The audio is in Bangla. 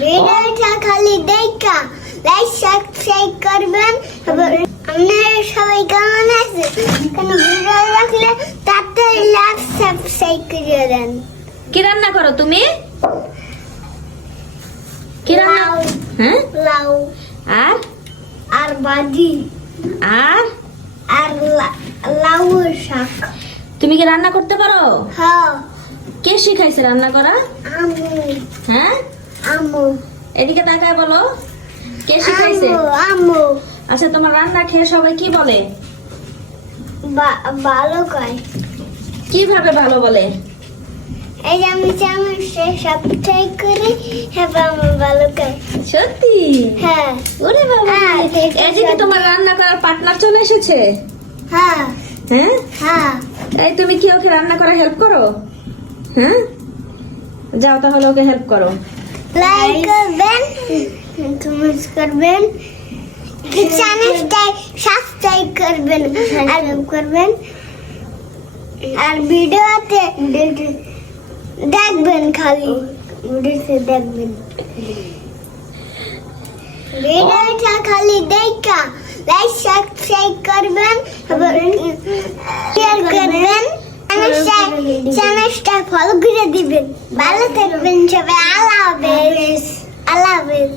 ভিডিওটা খালি দেখা লাইক সাবস্ক্রাইব করবেন। আপনারা সবাই কেমন আছেন? কেন ভিডিও দেখলে তাড়াতাড়ি লাইক সাবস্ক্রাইব করে দেন। কি রান্না করো তুমি? কি রান্না? লাউ, হ্যাঁ, লাউ আর আর ভাজি আর আর লাউ শাক। তুমি কি রান্না করতে পারো? হ্যাঁ, কে শিখাইছে রান্না করা? আমু হ্যাঁ, আমু এদিকে তাকায় বলো, কে শিখাইছে? আমু আচ্ছা, তোমার রান্না খেয়ে সবাই কি বলে? ভালো কয়। কিভাবে ভালো বলে? এই যে আমি চামচে সাবস্ক্রাইব করি, হ্যাঁ আমার ভালো কয়। সত্যি? হ্যাঁ ওরে বাবা, হ্যাঁ, এই যে কি তোমার রান্না করার পার্টনার চলে এসেছে? হ্যাঁ হ্যাঁ, হ্যাঁ। এই তুমি কি ওকে রান্না করা হেল্প করো? হ্যাঁ, যাও তাহলে ওকে হেল্প করো। লাইক করবেন, কমেন্ট করবেন, চ্যানেলটা সাবস্ক্রাইব করবেন আর করবেন, আর ভিডিওতে দেখবেন, খালি ভিডিওতে দেখবেন। ভিডিওটা খালি দেখা লাইক সাবস্ক্রাইব করবেন, শেয়ার করবেন, চ্যানেলটা ফলো করে দিবেন। ভালো থাকবেন সবাই। আল্লাহ হাফেজ। আল্লাহ হাফেজ।